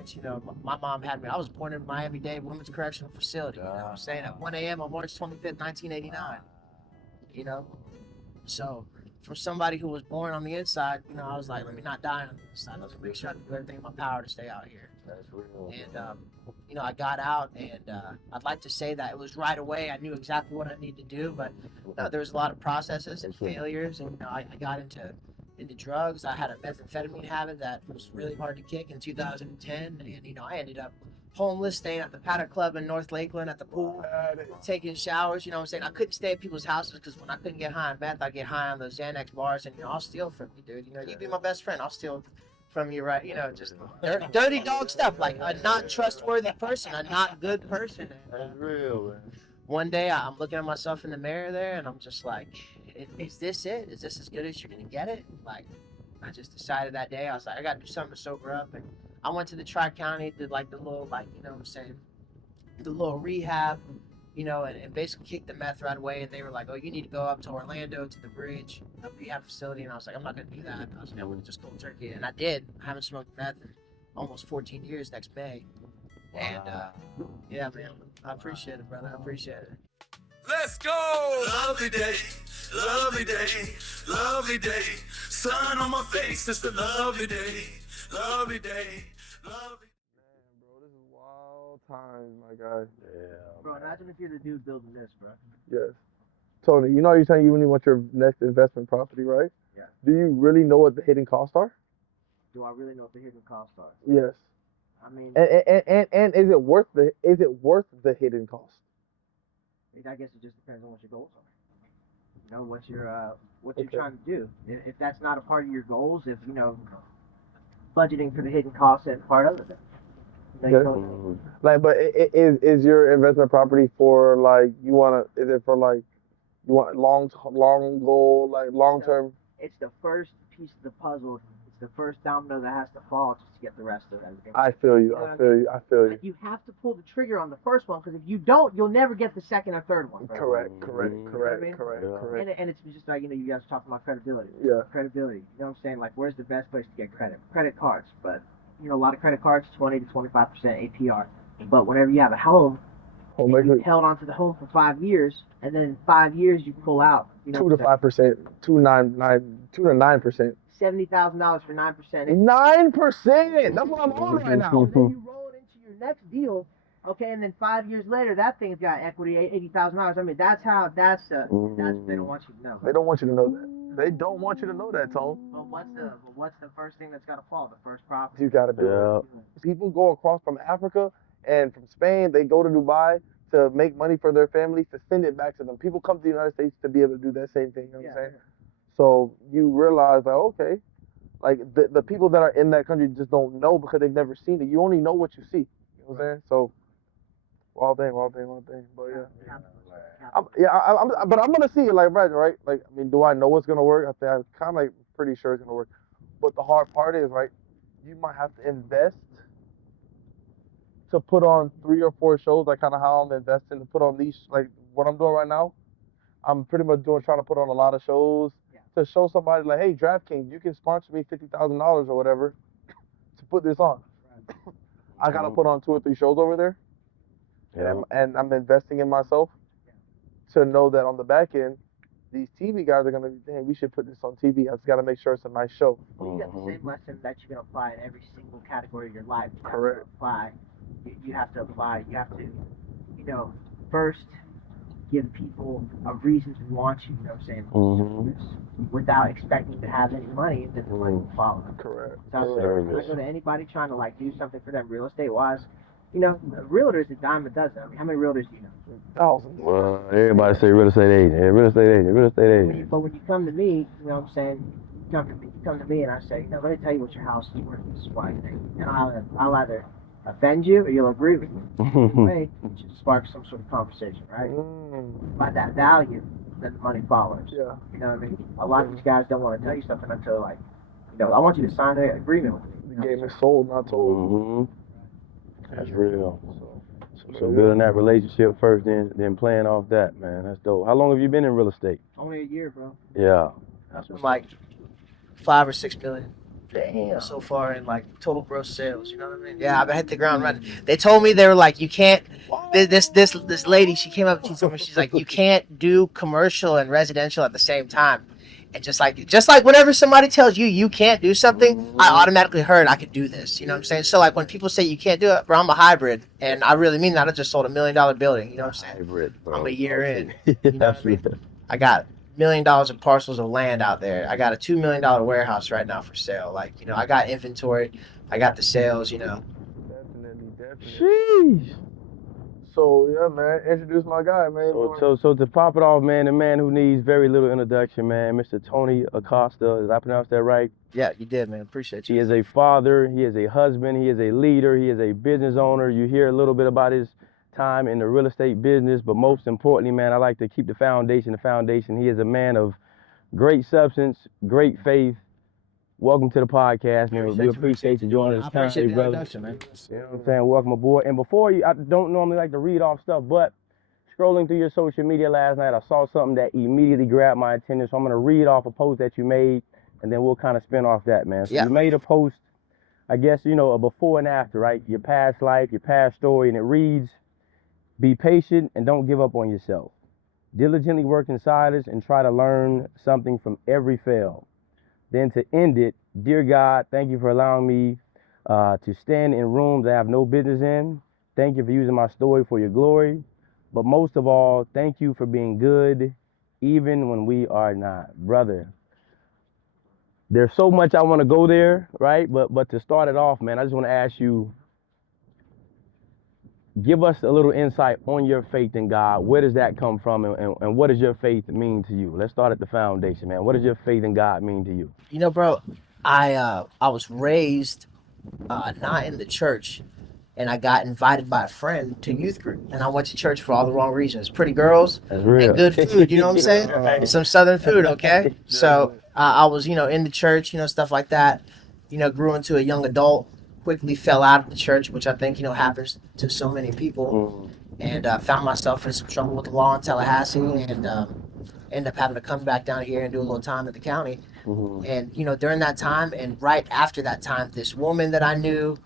parents, you know, my mom had me. I was born in Miami-Dade Women's Correctional Facility. You know what I'm saying? At 1 a.m. on March 25th, 1989. You know, so from somebody who was born on the inside, you know, I was like, let me not die on the inside. Let's make sure I do everything in my power to stay out here. That's real. And you know, I got out, and I'd like to say that it was right away. I knew exactly what I needed to do, but there was a lot of processes and failures, and you know, I got into drugs. I had a methamphetamine habit that was really hard to kick in 2010, and you know, I ended up homeless, staying at the Paddock Club in North Lakeland at the pool, taking showers. You know what I'm saying? I couldn't stay at people's houses because when I couldn't get high on meth, I'd get high on those Xanax bars, and you know, I'll steal from you, dude. You know, you'd be my best friend. I'll steal from you, right? You know, just dirty dog stuff, like a not trustworthy person, a not good person. That's real, man. One day I'm looking at myself in the mirror there, and I'm just like, is this it? Is this as good as you're gonna get it? Like, I just decided that day, I was like, I gotta do something to sober up. And I went to the Tri-County, did like the little, like, you know what I'm saying, the little rehab, you know, and basically kicked the meth right away. And they were like, oh, you need to go up to Orlando to the bridge, a rehab facility. And I was like, I'm not gonna do that. I was like, I'm gonna just cold turkey it. And I did. I haven't smoked meth in almost 14 years next May. And yeah, man, I appreciate it, brother. I appreciate it. Let's go! Lovely day, lovely day, lovely day. Sun on my face, it's a lovely day, lovely day, lovely. Man, bro, this is wild times, my guy. Yeah. Bro, imagine if you're the dude building this, bro. Yes. Tony, you know you're saying you really want your next investment property, right? Yeah. Do you really know what the hidden costs are? Do I really know what the hidden costs are? Yes. I mean, And is it worth the hidden cost? I guess it just depends on what your goals are. You know, what you're trying to do. If that's not a part of your goals, if you know, budgeting for the hidden costs isn't part of it. Like, but is your investment property for like you want to? Is it for like you want long goal, like long term? It's the first piece of the puzzle. It's the first domino that has to fall just to get the rest of it. I feel you. I feel you. Like, you have to pull the trigger on the first one, because if you don't, you'll never get the second or third one. Correct. And it's just like, you know, you guys are talking about credibility. Yeah. Credibility. You know what I'm saying? Like, where's the best place to get credit? Credit cards. But, you know, a lot of credit cards, 20 to 25% APR. But whenever you have a home, you held onto the home for 5 years, and then in 5 years you pull out. You know, 2 to 5%, 2 to 9%. $70,000 for 9%. 9%. That's what I'm on right now. And then you roll it into your next deal, okay, and then 5 years later that thing's got equity $80,000. I mean, that's they don't want you to know. They don't want you to know that. They don't want you to know that, Tone. But what's the first thing that's got to fall? The first property. You gotta do it. People go across from Africa and from Spain. They go to Dubai to make money for their families to send it back to them. People come to the United States to be able to do that same thing. You know what I'm saying? So you realize, like, okay, like the people that are in that country just don't know because they've never seen it. You only know what you see. You know what I'm saying? So, wild thing. But but I'm gonna see it, like, right? Like, I mean, do I know what's gonna work? I think I'm kind of like pretty sure it's gonna work. But the hard part is, right, you might have to invest to put on 3 or 4 shows, like kind of how I'm investing to put on these, like what I'm doing right now. I'm pretty much trying to put on a lot of shows to show somebody, like, hey, DraftKings, you can sponsor me $50,000 or whatever to put this on. Right. I gotta put on 2 or 3 shows over there, and I'm investing in myself to know that on the back end, these TV guys are gonna be, dang, we should put this on TV. I just gotta make sure it's a nice show. Well, you got the same lesson that you can apply in every single category of your life. Correct. You have to apply. You have to, you know, first give people a reason to want you. You know what I'm saying? Without expecting to have any money, and then the money will follow. Correct. So I go to anybody trying to like do something for them real estate wise. You know, realtors a dime a dozen. I mean, how many realtors do you know? Thousands. Well, everybody say real estate agent. But when you come to me, you know what I'm saying? You come to me and I say, you know, let me tell you what your house is worth. This is why you think. And I'll either offend you or you'll agree with me. Anyway, it should spark some sort of conversation, right? By that value, then the money follows. Yeah. You know what I mean? A lot of these guys don't want to tell you something until, like, you know, I want you to sign an agreement with me. The game is sold, not told. That's real. So building that relationship first, then playing off that, man. That's dope. How long have you been in real estate? Only a year, bro. Yeah. That's been like 5 or 6 million. Damn. so far in like total gross sales. You know what I mean? Yeah, I've hit the ground running. They told me, they were like, you can't. This lady, she came up to me, told me, she's like, you can't do commercial and residential at the same time. And just like whenever somebody tells you you can't do something, I automatically heard I could do this. You know what I'm saying? So like when people say you can't do it, bro, I'm a hybrid, and I really mean that. I just sold $1 million building. You know what I'm saying? Hybrid, bro. I'm a year in. You know what I mean? That's I got $1 million of parcels of land out there. I got a $2 million warehouse right now for sale. Like, you know, I got inventory. I got the sales. You know. Definitely. Sheesh. So yeah, man, introduce my guy, man. So to pop it off, man, the man who needs very little introduction, man, Mr. Tony Acosta. Did I pronounce that right? Yeah, you did, man. Appreciate you. He is a father, he is a husband, he is a leader, he is a business owner. You hear a little bit about his time in the real estate business, but most importantly, man, I like to keep the foundation. He is a man of great substance, great faith. Welcome to the podcast, man. We appreciate you joining us. I appreciate the brother. introduction, man. You know what I'm saying? Welcome aboard. And before you, I don't normally like to read off stuff, but scrolling through your social media last night, I saw something that immediately grabbed my attention. So I'm going to read off a post that you made, and then we'll kind of spin off that, man. So Yeah. You made a post, I guess, you know, a before and after, right? Your past life, your past story, and it reads, be patient and don't give up on yourself. Diligently work in silence and try to learn something from every fail. Then to end it, dear God, thank you for allowing me to stand in rooms I have no business in. Thank you for using my story for your glory. But most of all, thank you for being good, even when we are not. Brother, there's so much I want to go there, right? But to start it off, man, I just want to ask you, give us a little insight on your faith in God. Where does that come from, and what does your faith mean to you? Let's start at the foundation, man. What does your faith in God mean to you? You know, bro, I was raised not in the church, and I got invited by a friend to youth group, and I went to church for all the wrong reasons. Pretty girls That's real. and good food. You know what I'm saying? Some Southern food, okay? So I was, you know, in the church, you know, stuff like that. You know, grew into a young adult. Quickly fell out of the church, which I think, you know, happens to so many people, and found myself in some trouble with the law in Tallahassee, and ended up having to come back down here and do a little time at the county. And, you know, during that time and right after that time, this woman that I knew,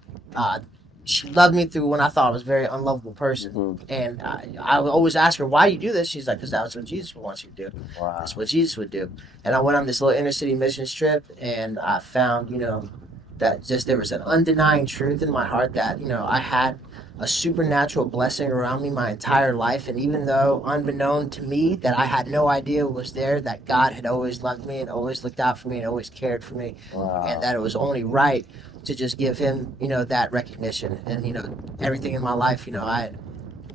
she loved me through when I thought I was a very unlovable person. And I would always ask her, why do you do this? She's like, because that's what Jesus wants you to do. Wow. That's what Jesus would do. And I went on this little inner city mission trip, and I found, you know, that just there was an undenying truth in my heart that, you know, I had a supernatural blessing around me my entire life. And even though unbeknown to me that I had no idea was there, that God had always loved me and always looked out for me and always cared for me. Wow. And that it was only right to just give him, you know, that recognition. And, you know, everything in my life, you know, I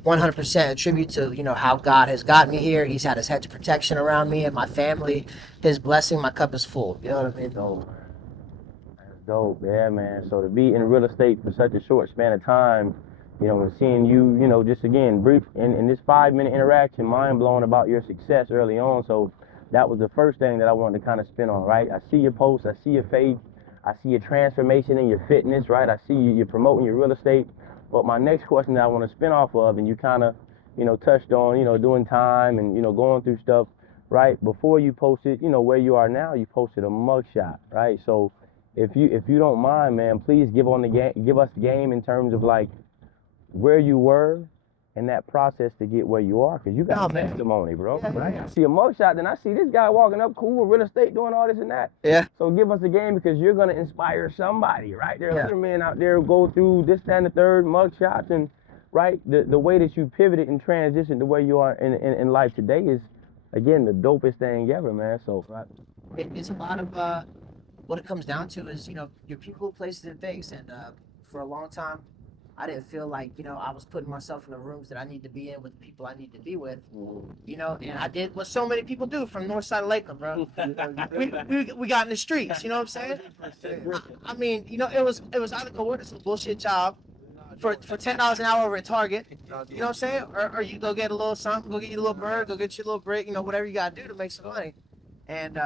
100% attribute to, you know, how God has got me here. He's had his hedge of protection around me and my family. His blessing, my cup is full. You know what I mean? Dope, yeah, man. So to be in real estate for such a short span of time, you know, and seeing you, you know, just again, brief in this 5-minute interaction, mind blown about your success early on. So that was the first thing that I wanted to kind of spin on, right? I see your posts, I see your faith, I see your transformation in your fitness, right? I see you're promoting your real estate. But my next question that I want to spin off of, and you kind of, you know, touched on, you know, doing time and, you know, going through stuff, right? Before you posted, you know, where you are now, you posted a mugshot, right? So if you don't mind, man, please give us the game in terms of like where you were in that process to get where you are, because you got testimony, bro. Right? I see a mugshot, then I see this guy walking up cool with real estate, doing all this and that. Yeah. So give us the game, because you're gonna inspire somebody, right? There are other men out there who go through this, that, and the third mugshots, and right, the way that you pivoted and transitioned to where you are in life today is, again, the dopest thing ever, man. So it's a lot of what it comes down to is, you know, your people, places, and things. And for a long time, I didn't feel like, you know, I was putting myself in the rooms that I need to be in with the people I need to be with, you know, and I did what so many people do from north side of Lakeland, bro. we got in the streets, you know what I'm saying? I mean, you know, it was either go work some bullshit job for $10 an hour over at Target, you know what I'm saying? Or you go get a little something, go get you a little bird, go get you a little brick, you know, whatever you got to do to make some money. And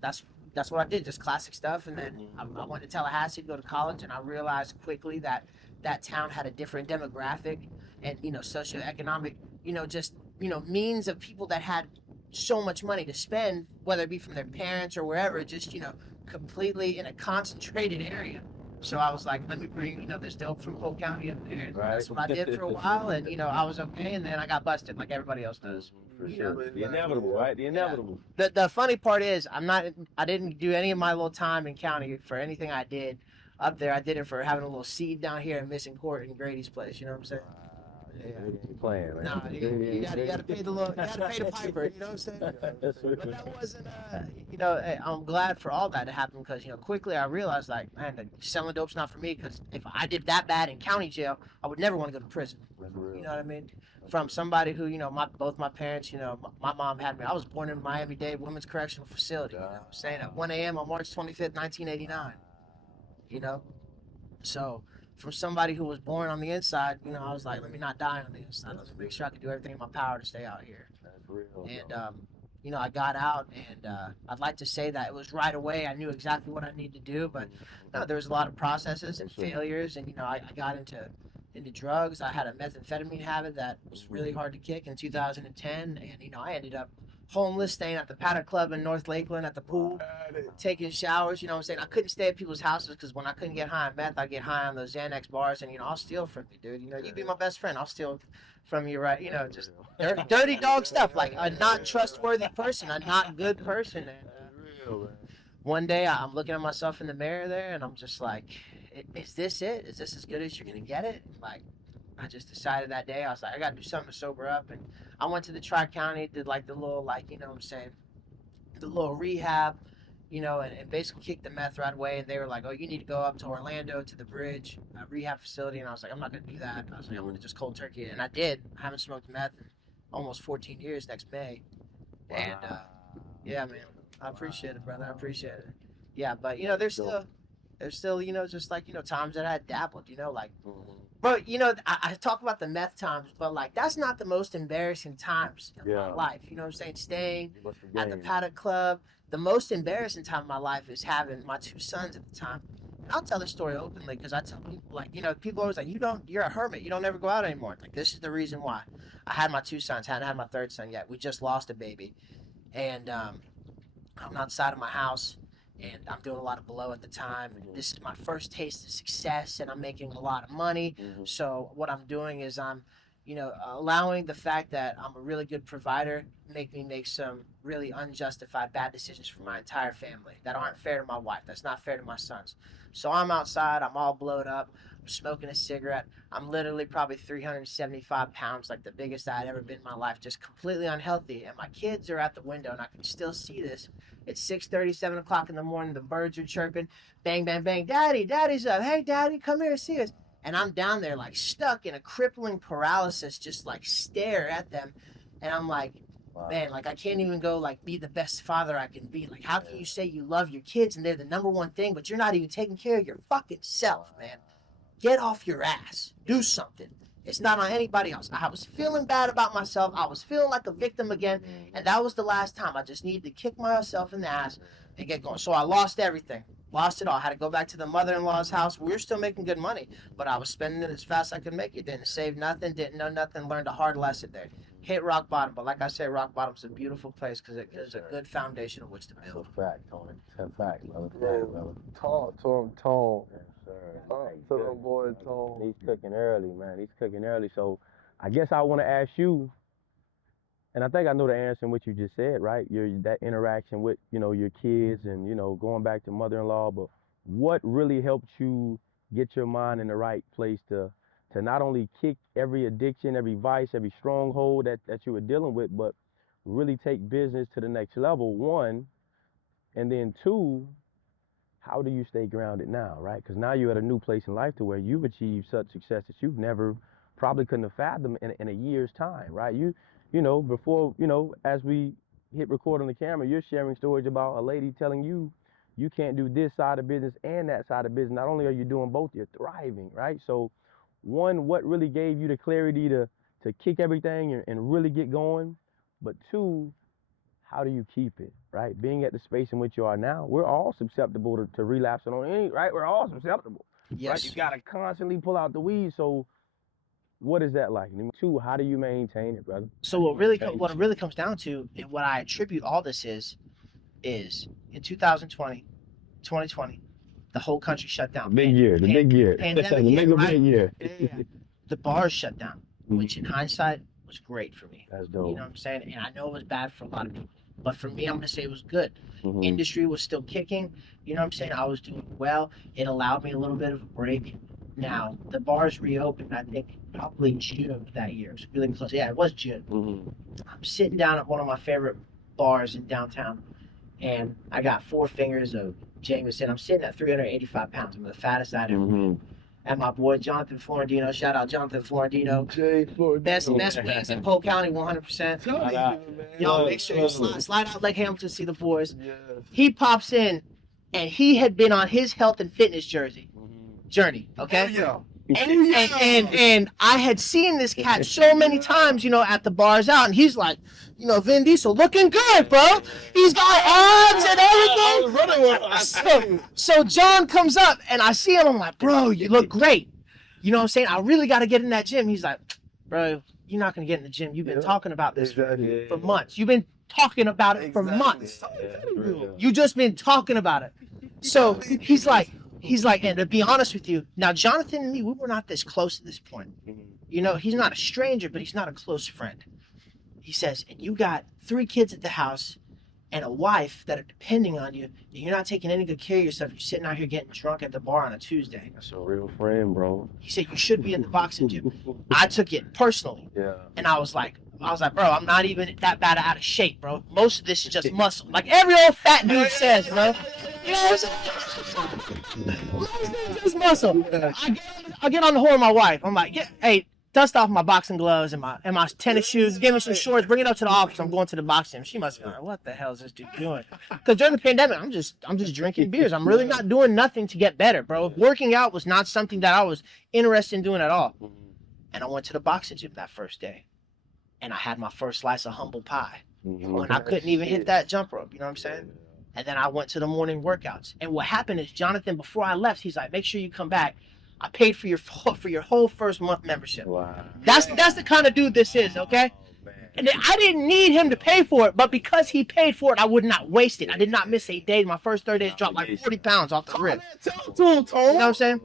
that's what I did, just classic stuff. And then I went to Tallahassee to go to college, and I realized quickly that that town had a different demographic and, you know, socioeconomic, you know, just, you know, means of people that had so much money to spend, whether it be from their parents or wherever, just, you know, completely in a concentrated area. So I was like, let me bring, this dope from Polk County up there. And Right. that's what I did for a while, and I was okay, and then I got busted like everybody else does. For You sure. know? The inevitable, right? The inevitable. The funny part is I didn't do any of my little time in county for anything I did up there. I did it for having a little seed down here and missing court in Grady's place. You know what I'm saying? Yeah. You ain't playing, man. No, you gotta pay the piper. You know what I'm saying? But that wasn't, I'm glad for all that to happen because, quickly I realized, like, man, selling dope's not for me because if I did that bad in county jail, I would never want to go to prison. You know what I mean? From somebody who, both my parents, my mom had me. I was born in Miami-Dade Women's Correctional Facility, you know what I'm saying? At 1 a.m. on March 25th, 1989, So from somebody who was born on the inside, I was like, let me not die on the inside. Let me make sure I can do everything in my power to stay out here. That's real. And, I got out, and I'd like to say that it was right away. I knew exactly what I needed to do, but there was a lot of processes and failures, and, I got into drugs. I had a methamphetamine habit that was really hard to kick in 2010, and, I ended up homeless, staying at the Paddock Club in North Lakeland at the pool, taking showers. You know what I'm saying? I couldn't stay at people's houses because when I couldn't get high on meth, I'd get high on those Xanax bars, and, I'll steal from you, dude. You'd be my best friend. I'll steal from you, right? Just dirty dog stuff, like a not trustworthy person, a not good person. And one day I'm looking at myself in the mirror there, and I'm just like, is this it? Is this as good as you're going to get it? Like, I just decided that day, I was like, I got to do something to sober up. And I went to the Tri-County, did like the little, the little rehab, and basically kicked the meth right away. And they were like, oh, you need to go up to Orlando to the Bridge rehab facility. And I was like, I'm not going to do that. I was like, I'm going to just cold turkey it. And I did. I haven't smoked meth in almost 14 years next May. Wow. And yeah, man, I appreciate it, brother. I appreciate it. Yeah, but, there's still, just like, times that I dabbled, But, I talk about the meth times, but, like, that's not the most embarrassing times of my life. You know what I'm saying? Staying at the Paddock Club. The most embarrassing time of my life is having my two sons at the time. And I'll tell this story openly because I tell people, like, people always like, you're a hermit. You don't ever go out anymore. Like, this is the reason why. I had my two sons. Hadn't had my third son yet. We just lost a baby. And I'm outside of my house. And I'm doing a lot of blow at the time. And this is my first taste of success, and I'm making a lot of money. So what I'm doing is I'm, allowing the fact that I'm a really good provider make me make some really unjustified bad decisions for my entire family that aren't fair to my wife. That's not fair to my sons. So I'm outside. I'm all blowed up. I'm smoking a cigarette. I'm literally probably 375 pounds, like the biggest I'd ever been in my life, just completely unhealthy. And my kids are at the window, and I can still see this. It's 6:30, 7 o'clock in the morning. The birds are chirping. Bang, bang, bang. Daddy's up. Hey, Daddy, come here and see us. And I'm down there, like, stuck in a crippling paralysis, just, like, stare at them. And I'm like, man, like, I can't even go, like, be the best father I can be. Like, how can you say you love your kids and they're the number one thing, but you're not even taking care of your fucking self, man? Get off your ass. Do something. It's not on anybody else. I was feeling bad about myself. I was feeling like a victim again. And that was the last time. I just needed to kick myself in the ass and get going. So I lost everything. Lost it all. I had to go back to the mother-in-law's house. We were still making good money, but I was spending it as fast as I could make it. Didn't save nothing. Didn't know nothing. Learned a hard lesson there. Hit rock bottom. But like I said, rock bottom's a beautiful place because it gives a good foundation on which to build. That's a fact, Tony. That's a fact, brother. Brother. Talk to him, Tone. Yes, sir. Talk to them boy, Tone. He's cooking early, man. He's cooking early. So I guess I want to ask you, and I think I know the answer in what you just said, right? That interaction with, your kids and, going back to mother-in-law. But what really helped you get your mind in the right place to not only kick every addiction, every vice, every stronghold that you were dealing with, but really take business to the next level, one, and then two, how do you stay grounded now, right? Because now you're at a new place in life to where you've achieved such success that you've never, probably couldn't have fathomed in a year's time, right? Before, as we hit record on the camera, you're sharing stories about a lady telling you can't do this side of business and that side of business. Not only are you doing both, you're thriving, right? So one, what really gave you the clarity to kick everything and really get going? But two, how do you keep it, right? Being at the space in which you are now, we're all susceptible to relapsing on any, right? We're all susceptible. Yes. Right? You gotta constantly pull out the weeds. So what is that like? And two, how do you maintain it, brother? So what it really comes down to, and what I attribute all this is in 2020, 2020. The whole country shut down. Big year, the big year. Pandemic The hit, mega right? big year. Yeah. The bars shut down, which in hindsight was great for me. That's You dope. know what I'm saying? And I know it was bad for a lot of people. But for me, I'm going to say it was good. Mhm. Industry was still kicking. You know what I'm saying? I was doing well. It allowed me a little bit of a break. Now, the bars reopened, I think, probably June of that year. It was really close. Yeah, it was June. Mhm. I'm sitting down at one of my favorite bars in downtown, and I got 4 fingers of Jameson. I'm sitting at 385 pounds. I'm the fattest I'd ever been. Mhm. And my boy Jonathan Florentino, shout out Jonathan Florentino, Jay Florentino. best wings in Polk County, 100%. Tell me, Shout man. Y'all make sure you slide out Lake Hamilton to see the boys. Yes. He pops in, and he had been on his health and fitness journey. Okay. Yeah. And I had seen this cat so many times, at the bars out, and he's like, Vin Diesel looking good, bro. He's got abs and everything. So John comes up, and I see him. I'm like, bro, you look great. You know what I'm saying? I really got to get in that gym. He's like, bro, you're not gonna get in the gym. You've been talking about this for months. You've been talking about it for months. You just been talking about it. So he's like, and to be honest with you, now Jonathan and me, we were not this close at this point. He's not a stranger, but he's not a close friend. He says, and you got 3 kids at the house and a wife that are depending on you, and you're not taking any good care of yourself. You're sitting out here getting drunk at the bar on a Tuesday. That's a real friend, bro. He said, you should be in the boxing gym. I took it personally. Yeah. And I was like, bro, I'm not even that bad out of shape, bro. Most of this is just muscle. Like every old fat dude says, bro. You know what I'm saying? Most of this is just muscle. I get on the horn with my wife. I'm like, hey, dust off my boxing gloves and my tennis shoes. Give me some shorts. Bring it up to the office. I'm going to the boxing gym. She must be like, what the hell is this dude doing? Because during the pandemic, I'm just drinking beers. I'm really not doing nothing to get better, bro. Working out was not something that I was interested in doing at all. And I went to the boxing gym that first day. And I had my first slice of humble pie. When I couldn't even hit that jump rope, you know what I'm saying? And then I went to the morning workouts. And what happened is, Jonathan, before I left, he's like, make sure you come back. I paid for your whole first month membership. Wow. That's the kind of dude this is, okay? And then I didn't need him to pay for it, but because he paid for it, I would not waste it. I did not miss a day. My first 30 days dropped like 40 pounds off the rip. Tell to him, Tone. You know what I'm saying?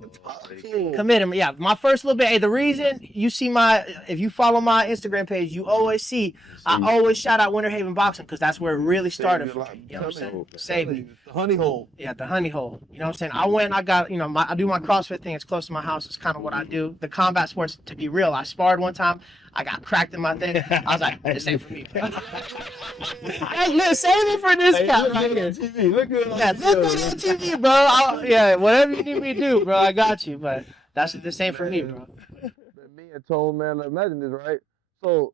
Commit him. Yeah, my first little bit. Hey, the reason you see if you follow my Instagram page, you always see I always shout out Winter Haven Boxing because that's where it really started for me. You know what I'm saying? Save me. The honey hole. Yeah, the honey hole. You know what I'm saying? I went, I got, I do my CrossFit thing. It's close to my house. It's kind of what I do. The combat sports, to be real, I sparred one time. I got cracked in my thing. I was like, this ain't for me. Hey, save me for this cat right here. TV. Look good on Yeah, look good on TV, bro. Whatever you need me to do, bro, I got you. But this ain't for me, bro. Me and Tone, man, imagine this, right? So,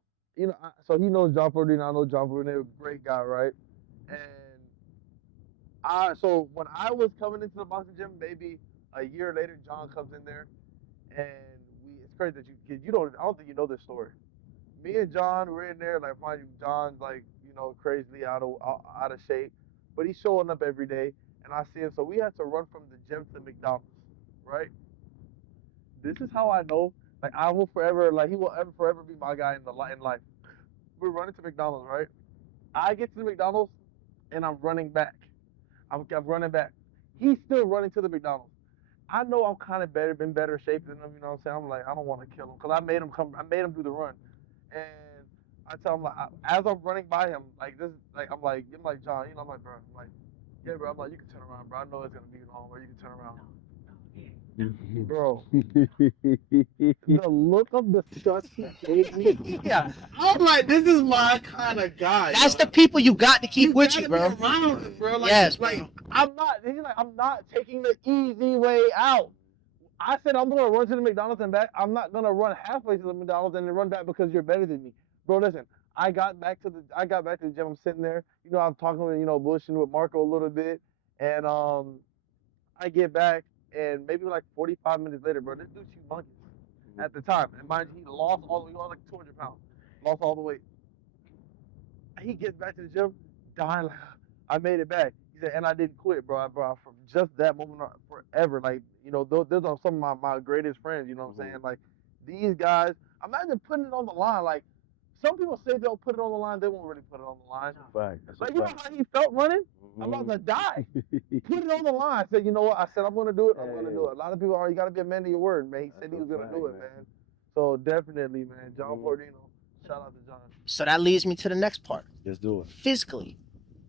so he knows John Florentino. I know John Florentino, great guy, right? And so when I was coming into the boxing gym, maybe a year later, John comes in there, and it's crazy that I don't think you know this story. Me and John were in there, like, mind you, John's like, crazily out of shape, but he's showing up every day, and I see him. So we had to run from the gym to McDonald's, right? This is how I know, like, I will forever, like, he will forever be my guy in life. We're running to McDonald's, right? I get to the McDonald's, and I'm running back. I'm running back. He's still running to the McDonald's. I know I'm kind of in better shape than him, you know what I'm saying? I'm like, I don't want to kill him, because I made him do the run. And I tell him, like, as I'm running by him, like, this, like, I'm like, John, I'm like, bro, I'm like, yeah, bro, I'm like, you can turn around, bro. I know it's going to be long, bro. You can turn around. Bro, the look of disgust he gave me. Yeah, I'm like, this is my kind of guy. that's the people you got to keep with you, bro. Around, bro. Like, Yes, like I'm not taking the easy way out. I said I'm gonna run to the McDonald's and back. I'm not gonna run halfway to the McDonald's and then run back because you're better than me, bro. Listen, I got back to the gym. I'm sitting there, I'm talking with, bullshitting with Marco a little bit, and I get back. And maybe like 45 minutes later, bro, this dude's humongous at the time. And mind you, he lost like 200 pounds. Lost all the weight. He gets back to the gym, dying like, I made it back. He said, and I didn't quit, bro. From just that moment on, forever. Like, those are some of my greatest friends, you know what I'm saying? Like, these guys, imagine putting it on the line. Like, some people say they'll put it on the line. They won't really put it on the line. Right. That's a Like, you know fact. how he felt running? I'm about to die. Put it on the line. I said, you know what? I said, I'm going to do it. I'm going to do it. A lot of people are, you got to be a man of your word, man. He said he was going to do it, man. So definitely, man. John Portino. Shout out to John. So that leads me to the next part. Let's do it. Physically,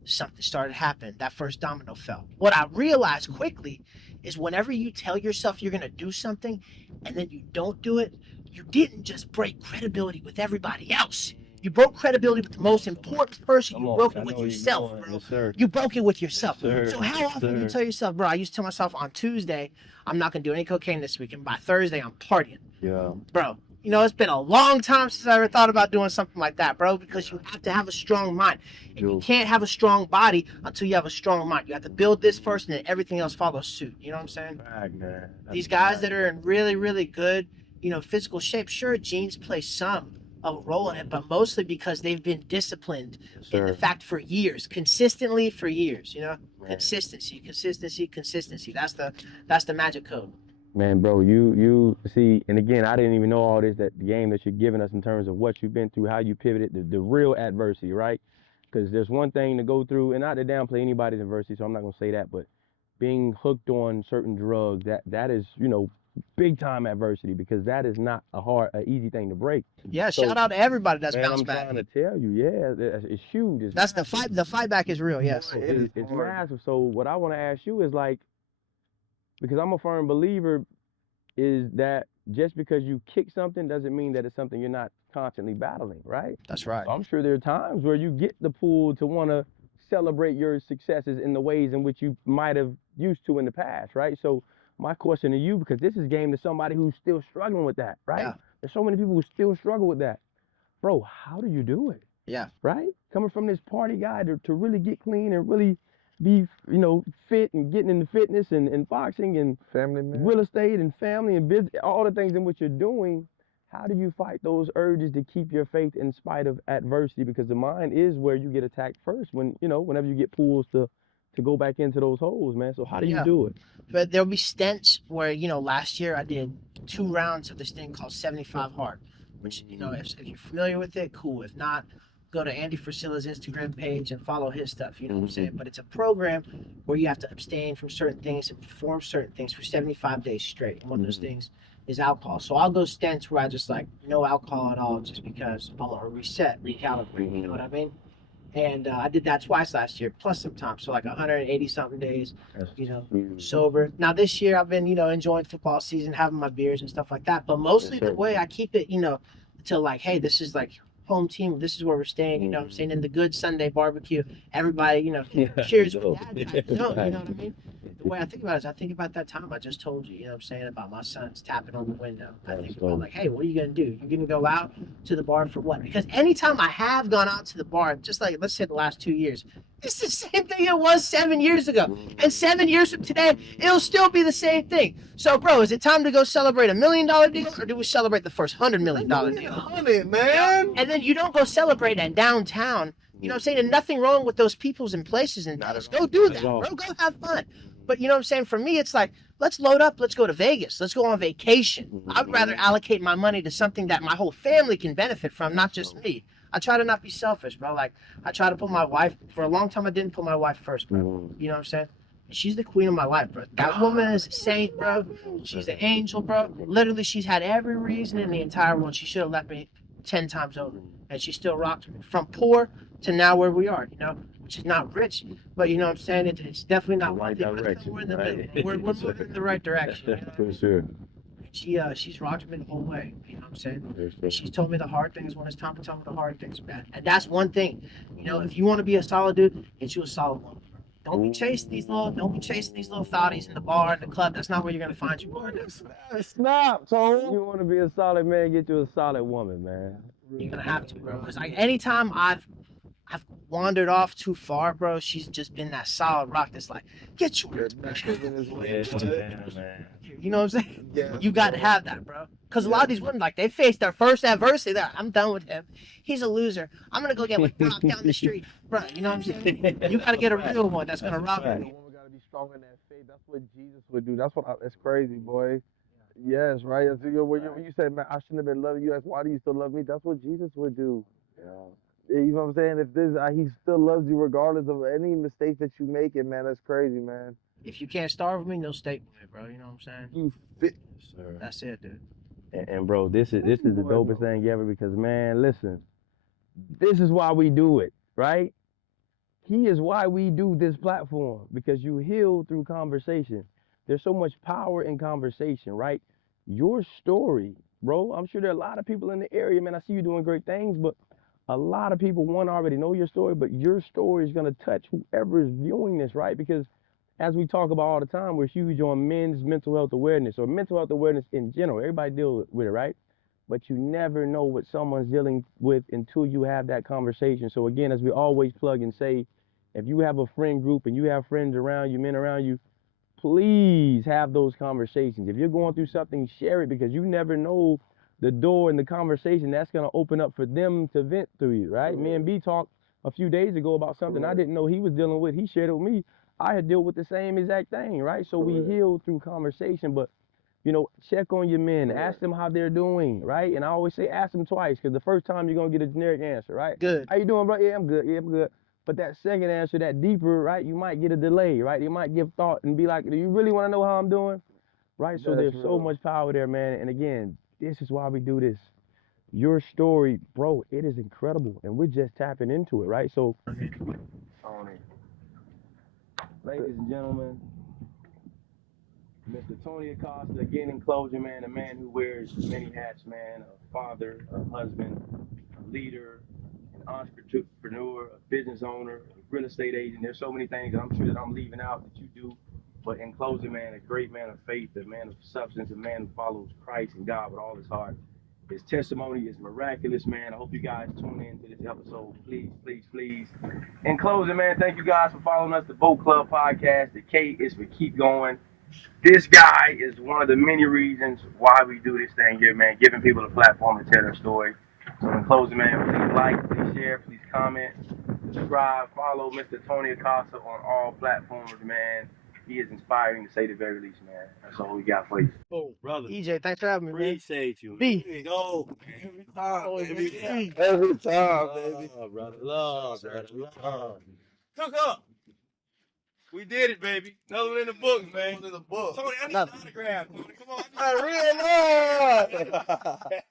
something started happening. That first domino fell. What I realized quickly is whenever you tell yourself you're going to do something and then you don't do it, you didn't just break credibility with everybody else. You broke credibility with the most important person. You broke it with yourself, bro. Yes, You broke it with yourself. Yes, So how often do you tell yourself, bro, I used to tell myself on Tuesday, I'm not going to do any cocaine this week. And by Thursday, I'm partying. Yeah. Bro, you know, it's been a long time since I ever thought about doing something like that, bro, because you have to have a strong mind. And you can't have a strong body until you have a strong mind. You have to build this first, and then everything else follows suit. You know what I'm saying? Fact, man. These guys that are in really, really good, you know, physical shape, sure, genes play some of a role in it, but mostly because they've been disciplined in the fact for years, consistently for years, you know? Consistency. That's the magic code. Man, bro, you see, and again, I didn't even know all this, that the game that you're giving us in terms of what you've been through, how you pivoted, the real adversity, right? Because there's one thing to go through, and not to downplay anybody's adversity, so I'm not going to say that, but being hooked on certain drugs, that is, you know, big time adversity, because that is not an easy thing to break. Yeah, so, shout out to everybody that's man, bounced back. I'm trying to tell you, yeah, it's huge. That's the fight back is real, yes. It's massive. So what I want to ask you is, like, because I'm a firm believer, is that just because you kick something doesn't mean that it's something you're not constantly battling, right? That's right. So I'm sure there are times where you get the pull to want to celebrate your successes in the ways in which you might have used to in the past, right? So my question to you, because this is game to somebody who's still struggling with that, right? Yeah. There's so many people who still struggle with that. Bro, how do you do it? Yeah. Right? Coming from this party guy to really get clean and really be, you know, fit and getting into fitness and boxing and family, man. real estate and family and business, all the things in which you're doing. How do you fight those urges to keep your faith in spite of adversity? Because the mind is where you get attacked first when, you know, whenever you get pulls to go back into those holes, man. So how do you do it? But there'll be stints where, you know, last year I did 2 rounds of this thing called 75 Hard, which, you know, if you're familiar with it, cool. If not, go to Andy Frasilla's Instagram page and follow his stuff, you know what I'm saying? But it's a program where you have to abstain from certain things and perform certain things for 75 days straight. And one of those things is alcohol. So I'll go stints where I just like no alcohol at all just because I want to reset, recalibrate, you know what I mean? And I did that twice last year, plus some time. So like 180 something days, you know, sober. Now this year I've been, you know, enjoying football season, having my beers and stuff like that. But mostly the way I keep it, you know, to like, hey, this is like home team, this is where we're staying, you know what I'm saying? In the good Sunday barbecue, everybody, you know, cheers with dad type. No, you know what I mean? The way I think about it is I think about that time I just told you, you know what I'm saying, about my sons tapping on the window. I think about like, hey, what are you going to do? You're going to go out to the bar for what? Because anytime I have gone out to the bar, just like, let's say the last 2 years, it's the same thing it was 7 years ago. And 7 years from today, it'll still be the same thing. So, bro, is it time to go celebrate $1 million deal, or do we celebrate the first $100 million deal? 100, man. And then you don't go celebrate at downtown. You know what I'm saying? And nothing wrong with those peoples and places and things. Go do that, bro. Go have fun. But you know what I'm saying? For me, it's like, let's load up. Let's go to Vegas. Let's go on vacation. I'd rather allocate my money to something that my whole family can benefit from, not just me. I try to not be selfish, bro. Like, I try to put my wife, for a long time, I didn't put my wife first, bro. You know what I'm saying? She's the queen of my life, bro. That woman is a saint, bro. She's an angel, bro. Literally, she's had every reason in the entire world. She should have left me 10 times over. And she still rocked me. From poor to now where we are, you know? Which is not rich, but you know what I'm saying? It's definitely not right direction. We're in the middle. We're moving in the right direction. You know? For sure. She's rocked me the whole way. You know what I'm saying? She's told me the hard things when it's time to tell me the hard things, man. And that's one thing. You know, if you want to be a solid dude, get you a solid woman. Don't be chasing these little thotties in the bar, in the club. That's not where you're gonna find you. Snap, Tone. You want to be a solid man, get you a solid woman, man. You're gonna have to, bro. Because like anytime I've wandered off too far, bro, she's just been that solid rock that's like, get you. You know what I'm saying? Yeah. You got to have that, bro. Because a lot of these women, like, they face their first adversity. They're like, I'm done with him. He's a loser. I'm going to go get with Brock down the street. Bro, you know what I'm saying? You got to get a real one that's going to rock The you. woman got to be strong in that faith. That's what Jesus would do. That's what it's crazy, boy. Yes, right. When you say, man, I shouldn't have been loving you, why do you still love me? That's what Jesus would do. You know what I'm saying? If this, he still loves you regardless of any mistakes that you make, and man, that's crazy, man. If you can't starve me, no steak with me, bro. You know what I'm saying? You fit. Sir. That's it, dude. And bro, this is the dopest thing ever because man, listen, this is why we do it, right? He is why we do this platform because you heal through conversation. There's so much power in conversation, right? Your story, bro. I'm sure there are a lot of people in the area, man. I see you doing great things, but a lot of people, one, already know your story, but your story is going to touch whoever is viewing this, right? Because as we talk about all the time, we're huge on men's mental health awareness or mental health awareness in general. Everybody deals with it, right? But you never know what someone's dealing with until you have that conversation. So again, as we always plug and say, if you have a friend group and you have friends around you, men around you, please have those conversations. If you're going through something, share it because you never know the door and the conversation that's going to open up for them to vent through you, right? Me and B talked a few days ago about something I didn't know he was dealing with. He shared it with me. I had dealt with the same exact thing, right? So we heal through conversation, but you know, check on your men, ask them how they're doing, right? And I always say ask them twice because the first time you're going to get a generic answer, right? Good. How you doing, bro? Yeah, I'm good. Yeah, I'm good. But that second answer, that deeper, right? You might get a delay, right? You might give thought and be like, do you really want to know how I'm doing? Right? So That's there's so real. much power there, man. And again, this is why we do this. Your story, bro, it is incredible. And we're just tapping into it, right? So, ladies and gentlemen, Mr. Tony Acosta, again in closing, man, a man who wears many hats, man, a father, a husband, a leader, an entrepreneur, a business owner, a real estate agent. There's so many things that I'm sure that I'm leaving out that you do. But in closing, man, a great man of faith, a man of substance, a man who follows Christ and God with all his heart. His testimony is miraculous, man. I hope you guys tune in to this episode. Please, please, please. In closing, man, thank you guys for following us, the Boat Club Podcast. The K is for keep going. This guy is one of the many reasons why we do this thing here, man, giving people a platform to tell their story. So in closing, man, please like, please share, please comment, subscribe, follow Mr. Tony Acosta on all platforms, man. He is inspiring to say the very least, man. That's all we got for you. Oh, brother. EJ, thanks for having me, man. Appreciate you. B. There you go. Every time, Always baby. been B. Every time, baby. Love, brother. Love, brother. Love. Cook up. We did it, baby. Another one in the book, man. Another one in the book. Tony, I need an autograph. Tony, come on. I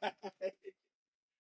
realize.